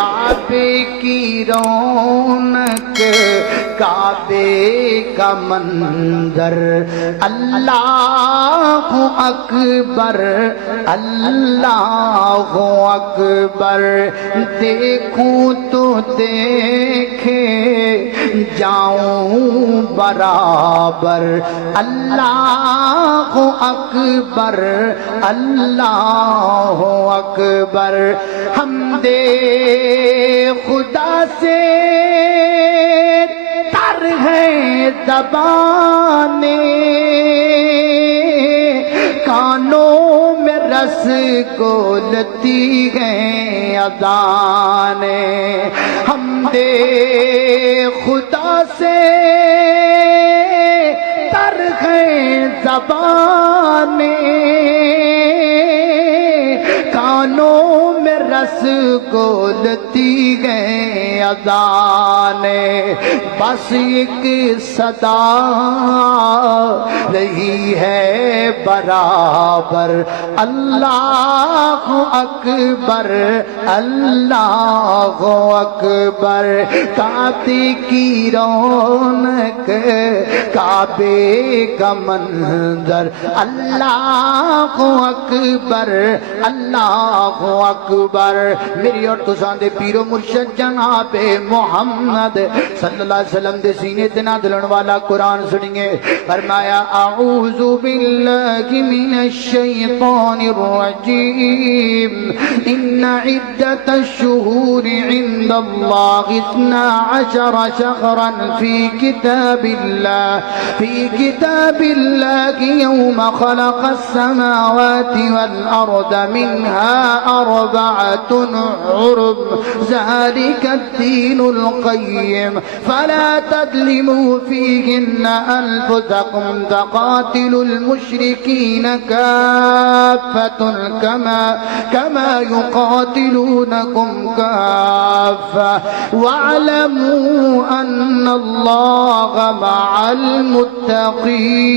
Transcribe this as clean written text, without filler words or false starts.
کعبے کی رونق کعبے کا منظر اللہ اکبر اللہ اکبر دیکھوں تو دیکھے جاؤں برابر اللہ اکبر اللہ اکبر حمد خدا سے تر ہے زبانیں کانوں میں رس گولتی ہیں اذانیں حمد خدا سے تر ہے زبانیں کانوں میں رس گولتی ہیں اذانیں بس ایک صدا رہی ہے برابر اللہ اکبر اللہ اکبر کعبے کی رونق کعبے کا منظر اللہ اکبر اللہ اکبر میری اور تساں دے پیر و مرشد جناب محمد صلی اللہ علیہ وسلم دے سینے تے نازلن والا قرآن سنیے فرمایا اعوذ باللہ من الشیطان الرجیم ان عدت الشہور عند اللہ 12 شہرا فی کتاب اللہ یوم خلق السماوات والارض منها 4 حرم ذلك الدين القيم فلا تظلموا فيهن أنفسكم تقاتلوا المشركين كافة كما يقاتلونكم كافة واعلموا أن الله مع المتقين